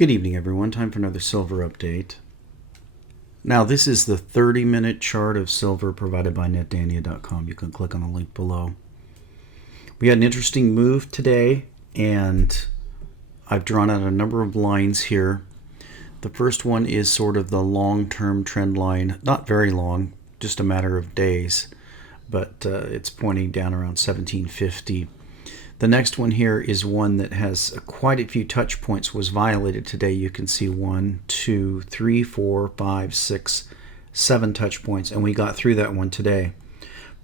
Good evening, everyone. Time for another silver update. Now, this is the 30-minute chart of silver provided by netdania.com. You can click on the link below. We had an interesting move today, and I've drawn out a number of lines here. The first one is sort of the long-term trend line. Not very long, just a matter of days, but it's pointing down around 1750. The next one here is one that has quite a few touch points, was violated today. You can see 1, 2, 3, 4, 5, 6, 7 touch points, and we got through that one today.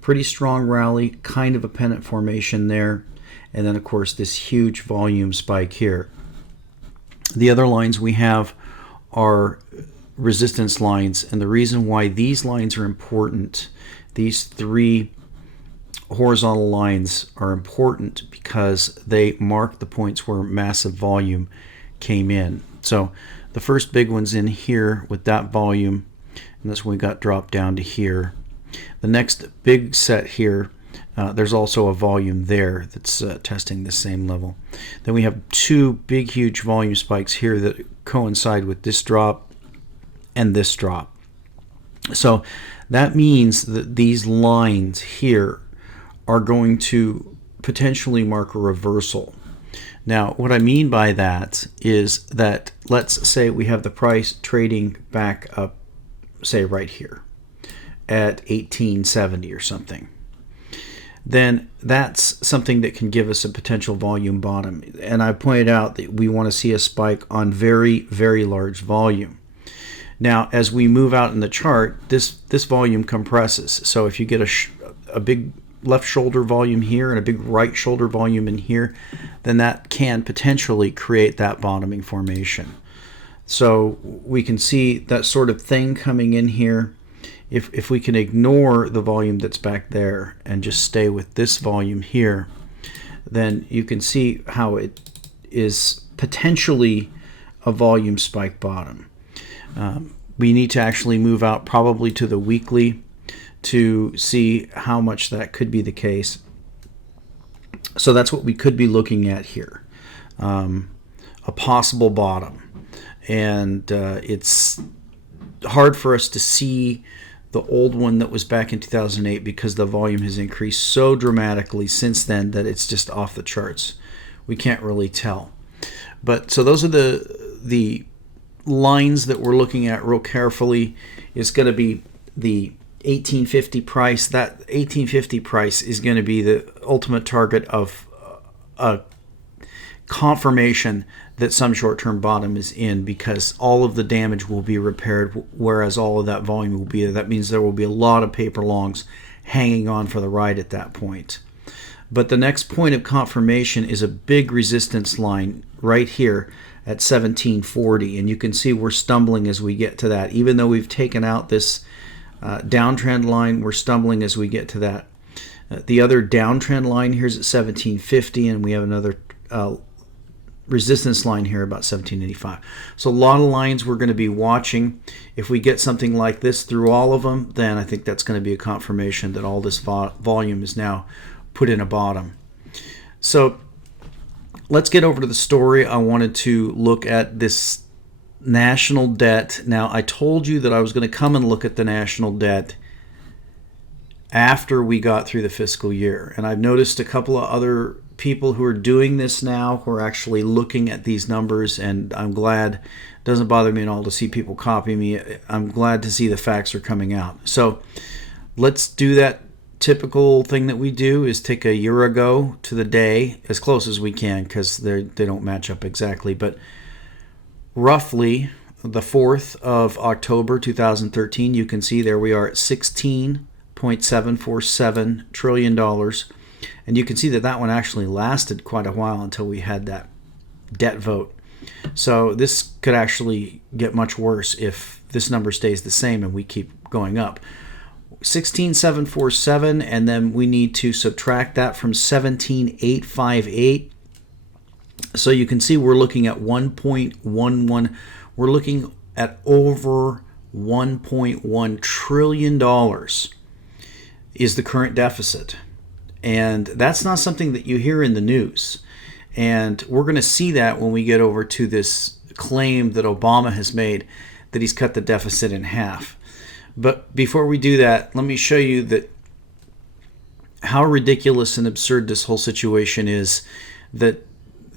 Pretty strong rally, kind of a pennant formation there, and then of course this huge volume spike here. The other lines we have are resistance lines, and the reason why these lines are important, these three horizontal lines are important because they mark the points where massive volume came in. So the first big one's in here with that volume, and that's when we got dropped down to here. The next big set here, there's also a volume there that's testing the same level. Then we have two big huge volume spikes here that coincide with this drop and this drop. So that means that these lines here are going to potentially mark a reversal. Now, what I mean by that is that let's say we have the price trading back up, say right here at 1870 or something. Then that's something that can give us a potential volume bottom. And I pointed out that we want to see a spike on very, very large volume. Now, as we move out in the chart, this volume compresses. So if you get a big left shoulder volume here and a big right shoulder volume in here, then that can potentially create that bottoming formation. So we can see that sort of thing coming in here. If we can ignore the volume that's back there and just stay with this volume here, then you can see how it is potentially a volume spike bottom. We need to actually move out probably to the weekly to see how much that could be the case. So that's what we could be looking at here, a possible bottom. And it's hard for us to see the old one that was back in 2008 because the volume has increased so dramatically since then that it's just off the charts. We can't really tell. But so those are the lines that we're looking at real carefully. It's going to be the 1850 price. That 1850 price is going to be the ultimate target of a confirmation that some short-term bottom is in, because all of the damage will be repaired, whereas all of that volume will be there. That means there will be a lot of paper longs hanging on for the ride at that point. But the next point of confirmation is a big resistance line right here at 1740, and you can see we're stumbling as we get to that. Even though we've taken out this downtrend line, we're stumbling as we get to that. The other downtrend line here is at 1750, and we have another resistance line here about 1785. So a lot of lines we're going to be watching. If we get something like this through all of them, then I think that's going to be a confirmation that all this volume is now put in a bottom. So let's get over to the story. I wanted to look at this national debt. Now, I told you that I was going to come and look at the national debt after we got through the fiscal year. And I've noticed a couple of other people who are doing this now, who are actually looking at these numbers, and I'm glad. It doesn't bother me at all to see people copy me. I'm glad to see the facts are coming out. So let's do that typical thing that we do, is take a year ago to the day, as close as we can, because they don't match up exactly, but roughly the 4th of October 2013, you can see there we are at $16.747 trillion. And you can see that that one actually lasted quite a while until we had that debt vote. So this could actually get much worse if this number stays the same and we keep going up. 16,747, and then we need to subtract that from 17,858. So you can see we're looking at 1.11. We're looking at over $1.1 trillion is the current deficit. And that's not something that you hear in the news. And we're going to see that when we get over to this claim that Obama has made, that he's cut the deficit in half. But before we do that, let me show you that how ridiculous and absurd this whole situation is, that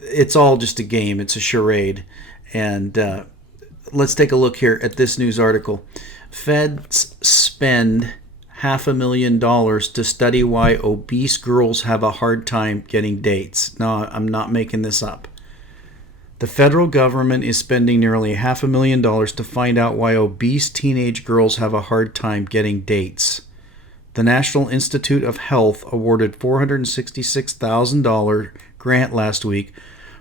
it's all just a game. It's a charade. And let's take a look here at this news article. Feds spend $500,000 to study why obese girls have a hard time getting dates. No, I'm not making this up. The federal government is spending nearly $500,000 to find out why obese teenage girls have a hard time getting dates. The National Institute of Health awarded $466,000 grant last week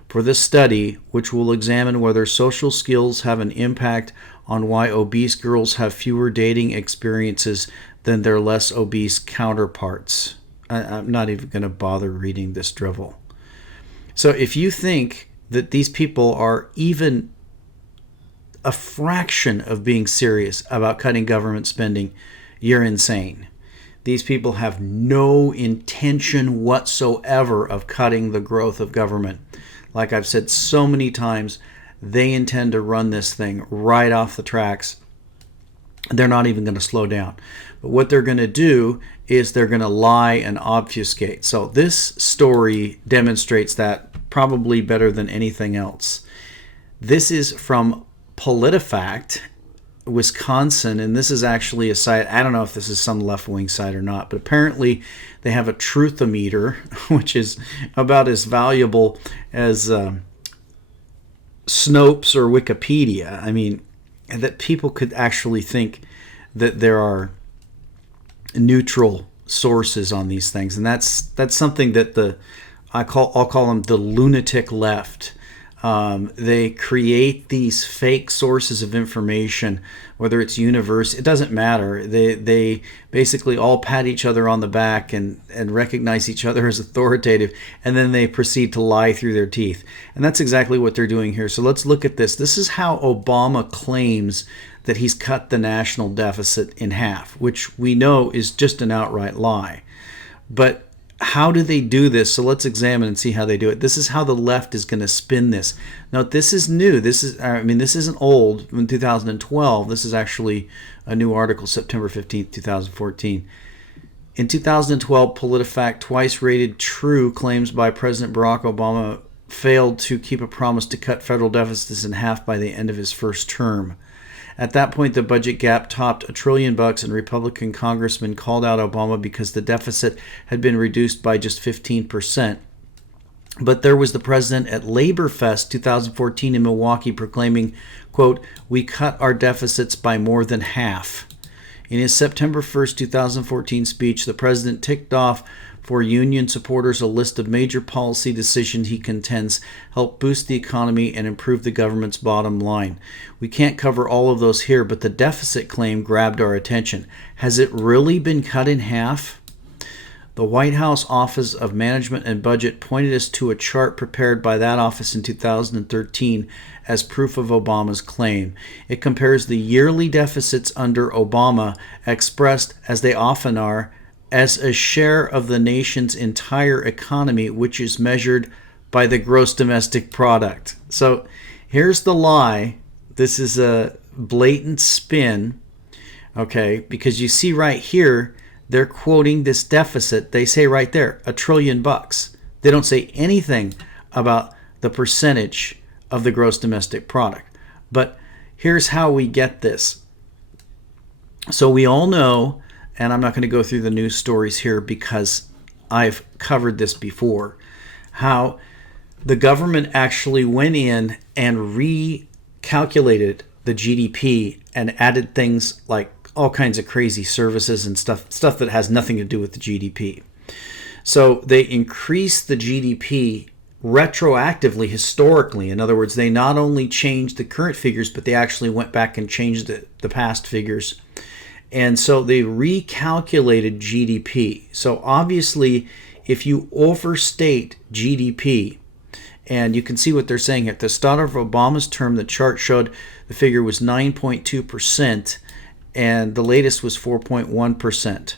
for this study, which will examine whether social skills have an impact on why obese girls have fewer dating experiences than their less obese counterparts. I'm not even going to bother reading this drivel. So if you think that these people are even a fraction of being serious about cutting government spending, you're insane. These people have no intention whatsoever of cutting the growth of government. Like I've said so many times, they intend to run this thing right off the tracks. They're not even going to slow down. But what they're going to do is they're going to lie and obfuscate. So this story demonstrates that probably better than anything else. This is from PolitiFact, Wisconsin, and this is actually a site. I don't know if this is some left-wing site or not, but apparently they have a truthometer, which is about as valuable as Snopes or Wikipedia. I mean, that people could actually think that there are neutral sources on these things, and that's something that I'll call them the lunatic left. They create these fake sources of information, whether it's it doesn't matter. They basically all pat each other on the back and recognize each other as authoritative, and then they proceed to lie through their teeth. And that's exactly what they're doing here. So let's look at this. This is how Obama claims that he's cut the national deficit in half, which we know is just an outright lie. But how do they do this? So let's examine and see how they do it. This is how the left is going to spin this. Now, this is new. This isn't old. In 2012, this is actually a new article, September 15th, 2014. In 2012, PolitiFact twice rated true claims by President Barack Obama failed to keep a promise to cut federal deficits in half by the end of his first term. At that point, the budget gap topped $1 trillion, and Republican congressmen called out Obama because the deficit had been reduced by just 15%. But there was the president at Labor Fest 2014 in Milwaukee proclaiming, quote, "We cut our deficits by more than half." In his September 1st, 2014 speech, the president ticked off for union supporters a list of major policy decisions he contends help boost the economy and improve the government's bottom line. We can't cover all of those here, but the deficit claim grabbed our attention. Has it really been cut in half? The White House Office of Management and Budget pointed us to a chart prepared by that office in 2013 as proof of Obama's claim. It compares the yearly deficits under Obama, expressed as they often are, as a share of the nation's entire economy, which is measured by the gross domestic product. So here's the lie. This is a blatant spin, okay, because you see right here, they're quoting this deficit. They say right there, $1 trillion. They don't say anything about the percentage of the gross domestic product. But here's how we get this. So we all know, and I'm not going to go through the news stories here because I've covered this before, how the government actually went in and recalculated the GDP and added things like all kinds of crazy services and stuff that has nothing to do with the GDP. So they increased the GDP retroactively, historically. In other words, they not only changed the current figures, but they actually went back and changed the past figures. And so they recalculated GDP. So obviously, if you overstate GDP, and you can see what they're saying here. At the start of Obama's term, the chart showed the figure was 9.2%, and the latest was 4.1%.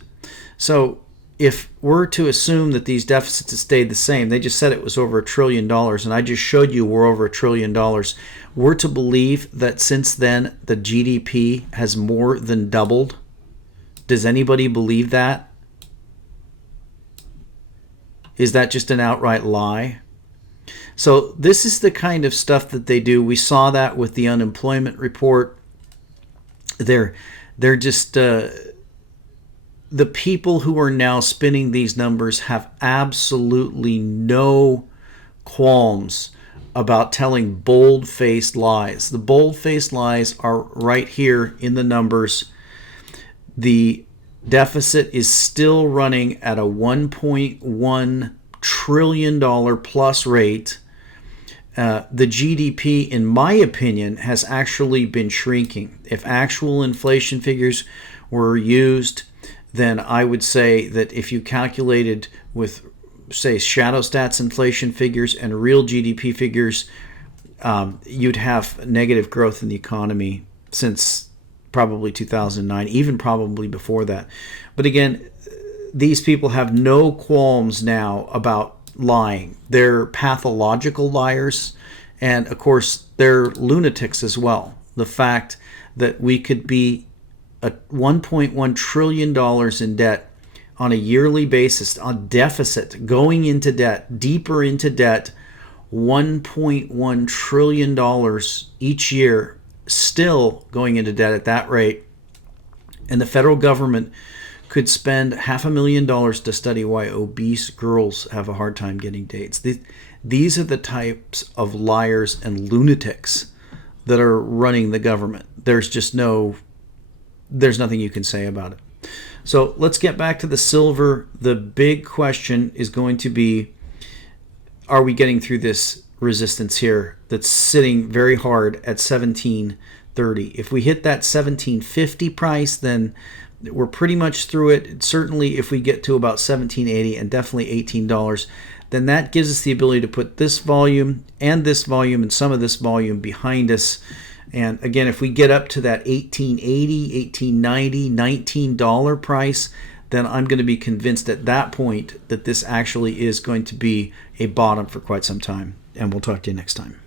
So if we're to assume that these deficits have stayed the same, they just said it was over $1 trillion, and I just showed you we're over $1 trillion. We're to believe that since then the GDP has more than doubled. Does anybody believe that? Is that just an outright lie? So this is the kind of stuff that they do. We saw that with the unemployment report. They're just the people who are now spinning these numbers have absolutely no qualms about telling bold-faced lies. The bold-faced lies are right here in the numbers. The deficit is still running at a $1.1 trillion plus rate. The GDP, in my opinion, has actually been shrinking. If actual inflation figures were used, then I would say that if you calculated with, say, shadow stats inflation figures and real GDP figures, you'd have negative growth in the economy since probably 2009, even probably before that. But again, these people have no qualms now about lying. They're pathological liars, and of course they're lunatics as well. The fact that we could be at $1.1 trillion in debt on a yearly basis, on deficit, going into debt, deeper into debt, $1.1 trillion each year, still going into debt at that rate. And the federal government could spend $500,000 to study why obese girls have a hard time getting dates. These are the types of liars and lunatics that are running the government. There's nothing you can say about it. So let's get back to the silver. The big question is going to be, are we getting through this resistance here that's sitting very hard at 1730? If we hit that 1750 price, then we're pretty much through it. Certainly if we get to about 1780 and definitely $18, then that gives us the ability to put this volume and some of this volume behind us. And again, if we get up to that $18.80, $18.90, $19 price, then I'm going to be convinced at that point that this actually is going to be a bottom for quite some time. And we'll talk to you next time.